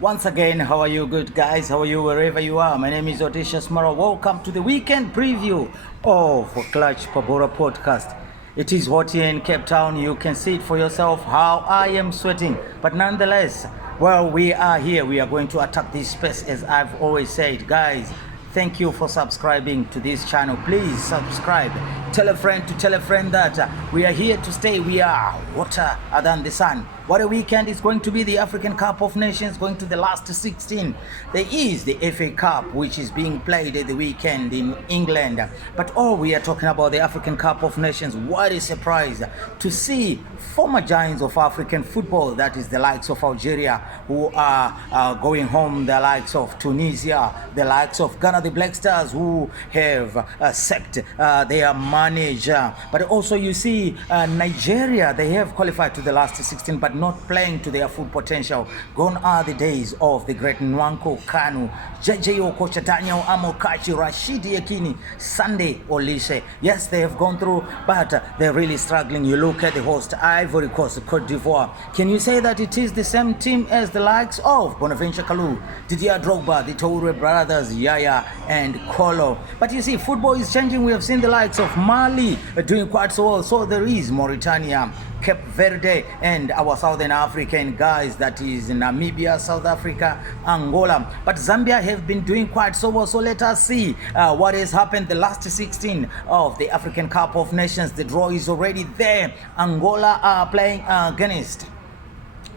Once again, how are you, good guys? How are you, wherever you are? My name is Odysseus Mara. Welcome to the weekend preview of Clutch Pabora podcast. It is hot here in Cape Town. You can see it for yourself how I am sweating. But nonetheless, well, we are here. We are going to attack this space as I've always said. Guys, thank you for subscribing to this channel. Please subscribe. Tell a friend to tell a friend that we are here to stay. We are hotter than the sun. What a weekend is going to be. The African Cup of Nations going to the last 16. There is the FA Cup which is being played at the weekend in England. But we are talking about the African Cup of Nations. What a surprise to see former giants of African football, that is the likes of Algeria, who are going home, the likes of Tunisia, the likes of Ghana, the Black Stars, who have sacked their manager. But also you see Nigeria, they have qualified to the last 16 but not playing to their full potential. Gone are the days of the great Nwankwo Kanu, JJ Okocha, Daniel Amokachi, Rashidi Yekini, Sunday Olise. Yes, they have gone through, but they're really struggling. You look at the host, Ivory Coast, Cote d'Ivoire. Can you say that it is the same team as the likes of Bonaventure Kalou, Didier Drogba, the Toure brothers, Yaya and Kolo? But you see, football is changing. We have seen the likes of Mali doing quite so well. So there is Mauritania, Cape Verde, and our Southern African guys, that is Namibia, South Africa, Angola. But Zambia have been doing quite so well. So let us see what has happened. The last 16 of the African Cup of Nations, the draw is already there. Angola are playing against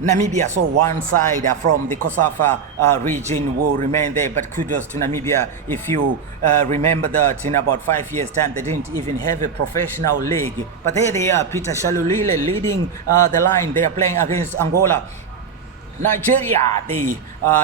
Namibia, so one side from the COSAFA region will remain there. But kudos to Namibia. If you remember that in about 5 years time they didn't even have a professional league, but there they are, Peter Shalulile leading the line. They are playing against Angola. Nigeria, the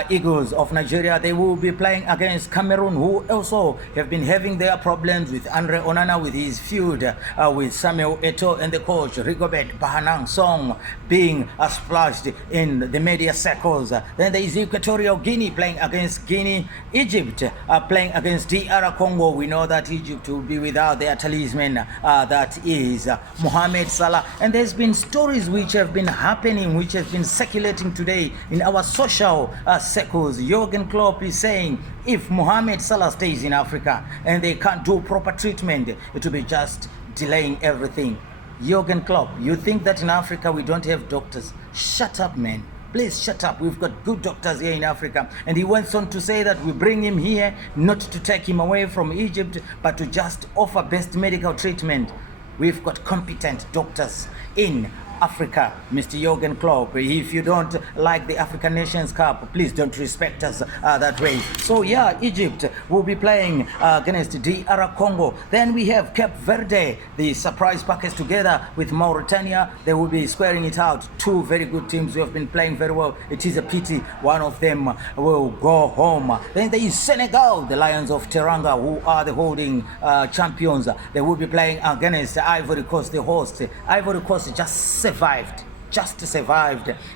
Eagles of Nigeria, they will be playing against Cameroon, who also have been having their problems with Andre Onana, with his feud with Samuel Eto'o and the coach Rigobert Bahanang Song being splashed in the media circles. Then there is Equatorial Guinea playing against Guinea. Egypt playing against DR Congo. We know that Egypt will be without their talisman, that is Mohamed Salah. And there's been stories which have been happening, which have been circulating today in our social circles. Jurgen Klopp is saying if Mohamed Salah stays in Africa and they can't do proper treatment, it will be just delaying everything. Jurgen Klopp, you think that in Africa we don't have doctors? Shut up, man. Please shut up. We've got good doctors here in Africa. And he went on to say that we bring him here not to take him away from Egypt, but to just offer best medical treatment. We've got competent doctors in Africa, Mr. Jurgen Klopp. If you don't like the African Nations Cup, please don't respect us that way. So yeah, Egypt will be playing against DR Congo. Then we have Cape Verde, the surprise package, together with Mauritania. They will be squaring it out. Two very good teams who have been playing very well. It is a pity one of them will go home. Then there is Senegal, the Lions of Teranga, who are the holding champions. They will be playing against Ivory Coast, the host. Ivory Coast just survived,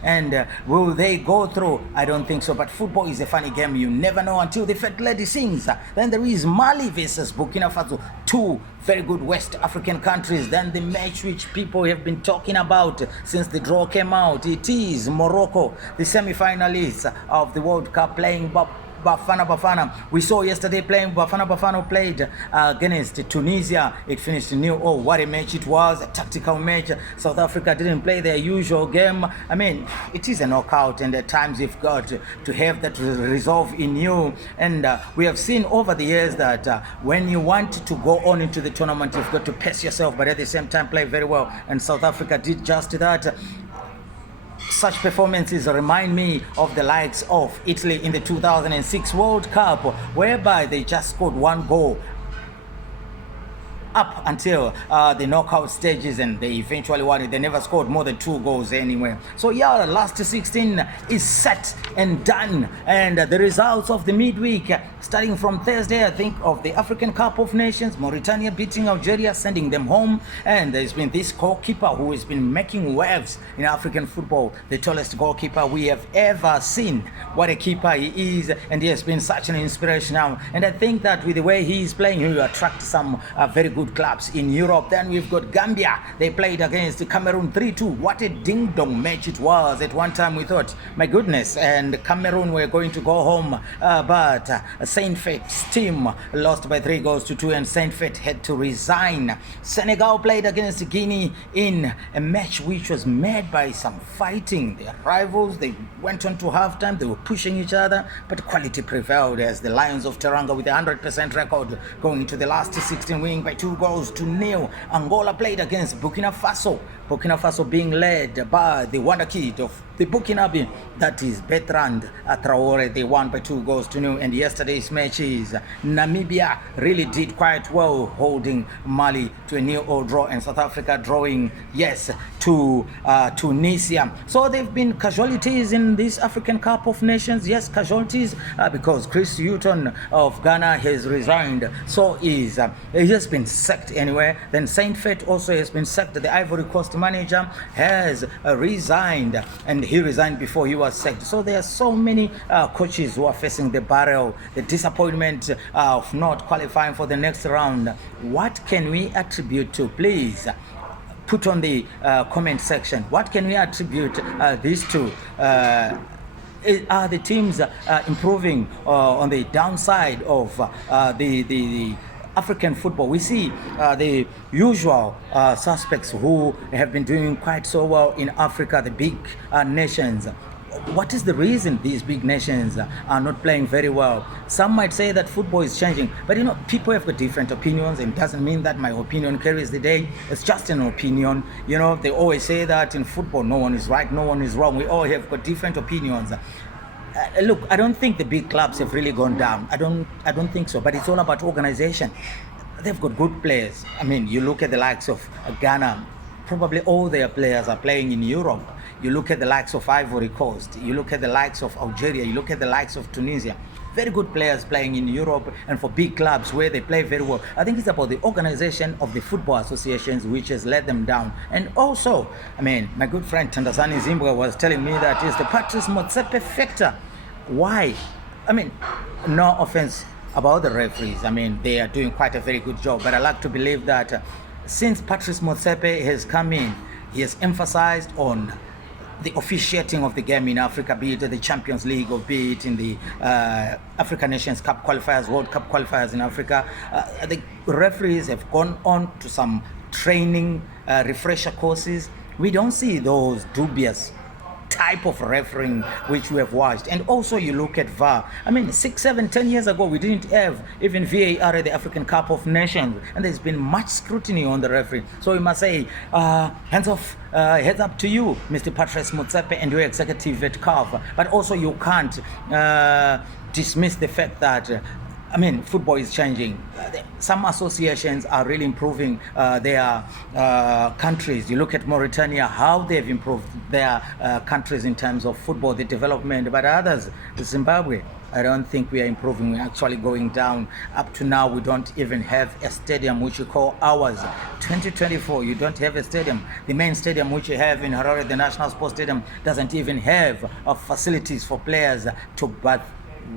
and will they go through? I don't think so, but football is a funny game. You never know until the fat lady sings. Then there is Mali versus Burkina Faso, two very good West African countries. Then the match which people have been talking about since the draw came out, it is Morocco, the semi-finalists of the World Cup, playing Bafana. We saw yesterday playing Bafana played against Tunisia. It finished 0-0. What a match it was, a tactical match. South Africa didn't play their usual game. I mean, it is a knockout, and at times you've got to have that resolve in you. And we have seen over the years that when you want to go on into the tournament, you've got to pace yourself, but at the same time play very well. And South Africa did just that. Such performances remind me of the likes of Italy in the 2006 World Cup, whereby they just scored one goal up until the knockout stages, and they eventually won it. They never scored more than 2 goals anyway. So yeah, last 16 is set and done, and the results of the midweek, starting from Thursday, I think, of the African Cup of Nations, Mauritania beating Algeria, sending them home. And there's been this goalkeeper who has been making waves in African football, the tallest goalkeeper we have ever seen. What a keeper he is, and he has been such an inspiration now. And I think that with the way he is playing, he will attract some very good good clubs in Europe. Then we've got Gambia. They played against Cameroon 3-2. What a ding-dong match it was. At one time we thought, my goodness, and Cameroon were going to go home. But Saint Fate's team lost by 3-2, and Saint Fate had to resign. Senegal played against Guinea in a match which was made by some fighting. Their rivals, they went on to halftime. They were pushing each other, but quality prevailed as the Lions of Teranga with a 100% record going into the last 16, winning by 2-0. Angola played against Burkina Faso. Burkina Faso being led by the wonder kid of the Burkinabe, that is Bertrand Traore. They won by 2-0. And yesterday's matches, Namibia really did quite well, holding Mali to a 0-0 draw, and South Africa drawing, yes, to Tunisia. So there have been casualties in this African Cup of Nations. Yes, casualties because Chris Hughton of Ghana has resigned. So he has been sacked anyway. Then Saint Fate also has been sacked. The Ivory Coast manager has resigned, and he resigned before he was sacked. So there are so many coaches who are facing the barrel, the disappointment of not qualifying for the next round. What can we attribute to? Please put on the comment section. What can we attribute this to? Are the teams improving on the downside of the African football? We see the usual suspects who have been doing quite so well in Africa, the big nations. What is the reason these big nations are not playing very well? Some might say that football is changing, but people have got different opinions, and it doesn't mean that my opinion carries the day. It's just an opinion. They always say that in football, no one is right, no one is wrong. We all have got different opinions. Look, I don't think the big clubs have really gone down. I don't think so. But it's all about organization. They've got good players. I mean, you look at the likes of Ghana. Probably all their players are playing in Europe. You look at the likes of Ivory Coast. You look at the likes of Algeria. You look at the likes of Tunisia. Very good players playing in Europe, and for big clubs where they play very well. I think it's about the organization of the football associations which has let them down. And also, I mean, my good friend Tandasani Zimbabwe was telling me that it's the Patrice Motsepe factor. Why? I mean, no offense about the referees. I mean, they are doing quite a very good job. But I like to believe that since Patrice Motsepe has come in, he has emphasized on the officiating of the game in Africa, be it the Champions League or be it in the African Nations Cup qualifiers, World Cup qualifiers in Africa. The referees have gone on to some training refresher courses. We don't see those dubious type of refereeing which we have watched. And also you look at VAR. I mean, 6, 7, 10 years ago we didn't have even VAR at the African Cup of Nations, and there's been much scrutiny on the referee. So we must say hands off, heads up to you, Mr. Patrice Motsepe and your executive at CAF. But also you can't dismiss the fact that football is changing. Some associations are really improving their countries. You look at Mauritania, how they've improved their countries in terms of football, the development. But others, Zimbabwe, I don't think we are improving. We're actually going down. Up to now, we don't even have a stadium which we call ours. 2024, you don't have a stadium. The main stadium which you have in Harare, the National Sports Stadium, doesn't even have facilities for players to bathe.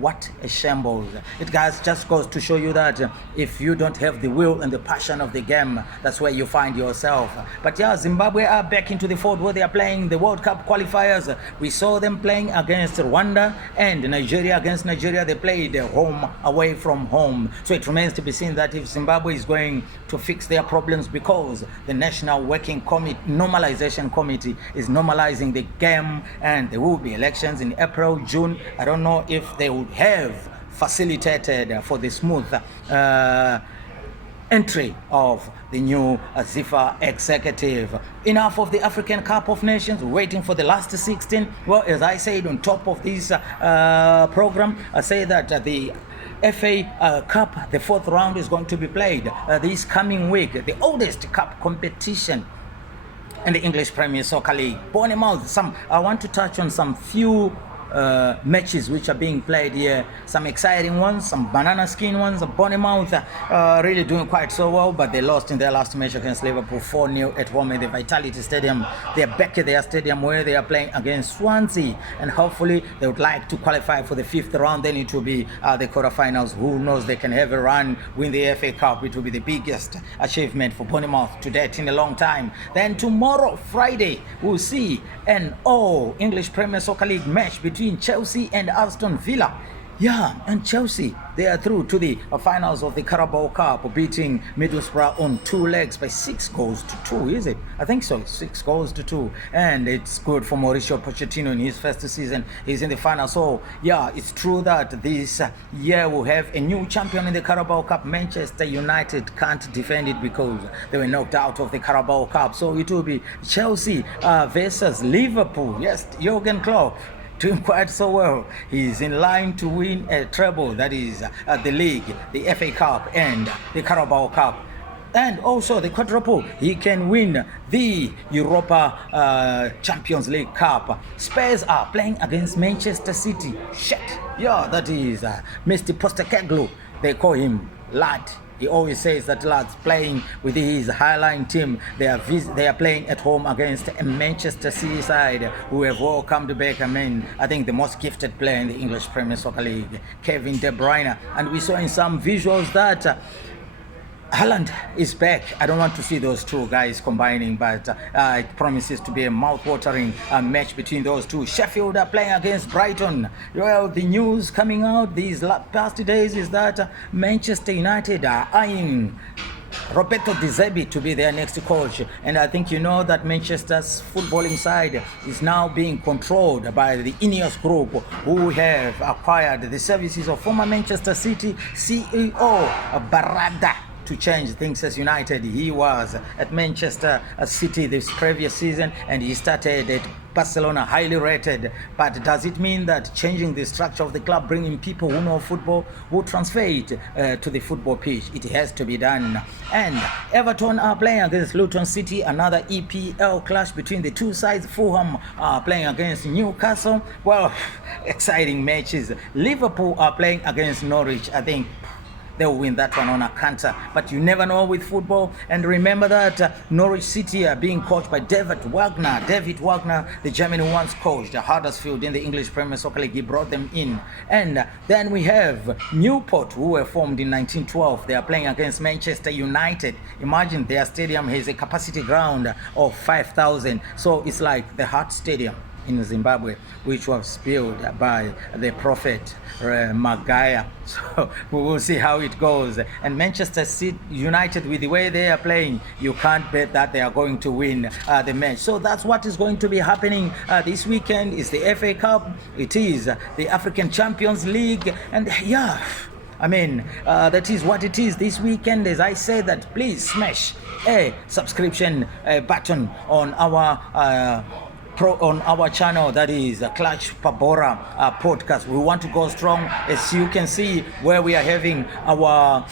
What a shambles. It just goes to show you that if you don't have the will and the passion of the game, that's where you find yourself. But yeah, Zimbabwe are back into the fold where they are playing the World Cup qualifiers. We saw them playing against Rwanda and Nigeria. Against Nigeria, they played home away from home. So it remains to be seen that if Zimbabwe is going to fix their problems, because the National Working Committee, Normalization Committee is normalizing the game, and there will be elections in April, June. I don't know if they would have facilitated for the smooth entry of the new ZIFA executive. Enough of the African Cup of Nations, waiting for the last 16. Well, as I said on top of this program, I say that the FA Cup, the 4th round, is going to be played this coming week. The oldest cup competition in the English Premier Soccer League. Bournemouth. I want to touch on some few matches which are being played here. Some exciting ones, some banana skin ones. Bournemouth really doing quite so well, but they lost in their last match against Liverpool 4-0 at home in the Vitality Stadium. They're back at their stadium where they are playing against Swansea, and hopefully they would like to qualify for the 5th round. Then it will be the quarterfinals. Who knows, they can have a run, win the FA Cup. It will be the biggest achievement for Bournemouth to date in a long time. Then tomorrow, Friday, we'll see an English Premier Soccer League match between Chelsea and Aston Villa. Yeah, and Chelsea, they are through to the finals of the Carabao Cup, beating Middlesbrough on 2 legs by 6 goals to 2, is it? I think so, 6 goals to 2. And it's good for Mauricio Pochettino in his first season. He's in the final. So, yeah, it's true that this year we'll have a new champion in the Carabao Cup. Manchester United can't defend it because they were knocked out of the Carabao Cup. So it will be Chelsea versus Liverpool. Yes, Jurgen Klopp doing quite so well. He's in line to win a treble, that is the league, the FA Cup and the Carabao Cup. And also the quadruple, he can win the Europa Champions League Cup. Spurs are playing against Manchester City. Shit. Yeah, that is Mr. Postecoglou. They call him Lad. He always says that lads playing with his Highline team, they are playing at home against a Manchester City side who have welcomed back, I think the most gifted player in the English Premier Soccer League, Kevin De Bruyne. And we saw in some visuals that Haaland is back. I don't want to see those two guys combining, but it promises to be a mouth-watering match between those two. Sheffield are playing against Brighton. Well, the news coming out these past days is that Manchester United are eyeing Roberto De Zerbi to be their next coach, and I think you know that Manchester's footballing side is now being controlled by the Ineos Group, who have acquired the services of former Manchester City CEO Barada to change things as United. He was at Manchester City this previous season, and he started at Barcelona, highly rated. But does it mean that changing the structure of the club, bringing people who know football, will transfer it to the football pitch? It has to be done. And Everton are playing against Luton City, another EPL clash between the two sides. Fulham are playing against Newcastle. Well, exciting matches. Liverpool are playing against Norwich. I think they'll win that one on a canter, but you never know with football. And remember that Norwich City are being coached by David Wagner, the German who once coached Huddersfield in the English Premier Soccer League. He brought them in. And then we have Newport, who were formed in 1912. They are playing against Manchester United. Imagine their stadium has a capacity ground of 5,000, so it's like the Hart Stadium in Zimbabwe, which was built by the prophet Magaya. So we will see how it goes. And Manchester City United, with the way they are playing, you can't bet that they are going to win the match. So that's what is going to be happening this weekend. Is the FA Cup, it is the African Champions League, and yeah, that is what it is this weekend. As I say that, please smash a subscription button on our channel, that is Clutch Pabora podcast. We want to go strong. As you can see where we are having our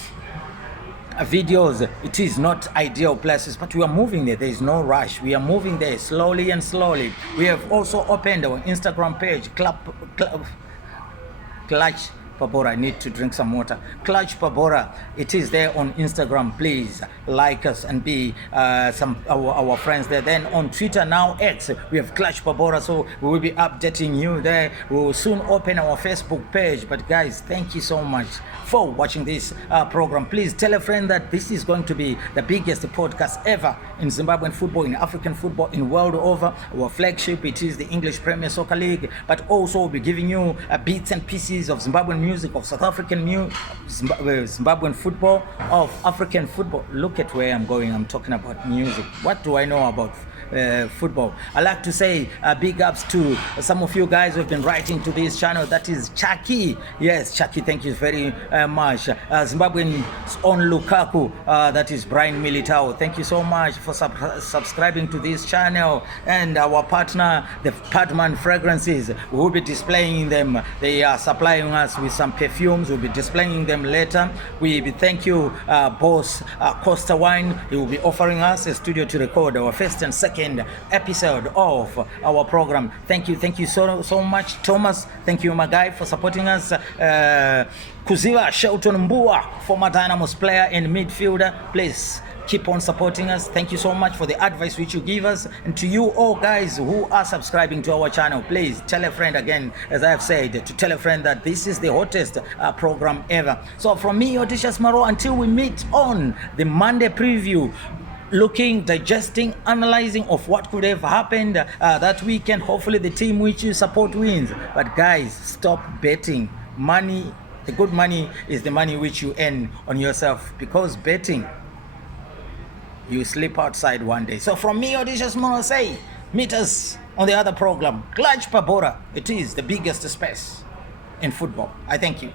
videos, it is not ideal places, but we are moving there. There is no rush. We are moving there slowly and slowly. We have also opened our Instagram page, Clutch Pabora. I need to drink some water. Clutch Pabora. It is there on Instagram. Please like us and be our friends there. Then on Twitter, now X, we have Clutch Pabora. So we will be updating you there. We will soon open our Facebook page. But guys, thank you so much for watching this program. Please tell a friend that this is going to be the biggest podcast ever in Zimbabwean football, in African football, in world over. Our flagship, it is the English Premier Soccer League, but also we'll be giving you bits and pieces of Zimbabwean music, of South African Zimbabwean football, of African football. Look at where I'm going. I'm talking about music. What do I know about football? I like to say big ups to some of you guys who have been writing to this channel. That is Chucky. Yes, Chucky, thank you very much. Zimbabwean's own Lukaku, that is Brian Militao. Thank you so much for subscribing to this channel. And our partner, the Padman Fragrances, we will be displaying them. They are supplying us with some perfumes. We'll be displaying them later. Thank you, boss Costa Wine. He will be offering us a studio to record our first and second weekend episode of our program. Thank you so much, Thomas. Thank you, my guy, for supporting us. Kuziwa Shelton Mbua, former Dynamos player and midfielder. Please keep on supporting us. Thank you so much for the advice which you give us. And to you all guys who are subscribing to our channel, please tell a friend again, as I have said, to tell a friend that this is the hottest program ever. So from me, Odysseus Maro, until we meet on the Monday preview, looking, digesting, analyzing of what could have happened that weekend. Hopefully the team which you support wins. But guys, stop betting. Money, the good money is the money which you earn on yourself, because betting, you sleep outside one day. So from me, Odysseus Maro, say, meet us on the other program, Clutch Pabora. It is the biggest space in football. I thank you.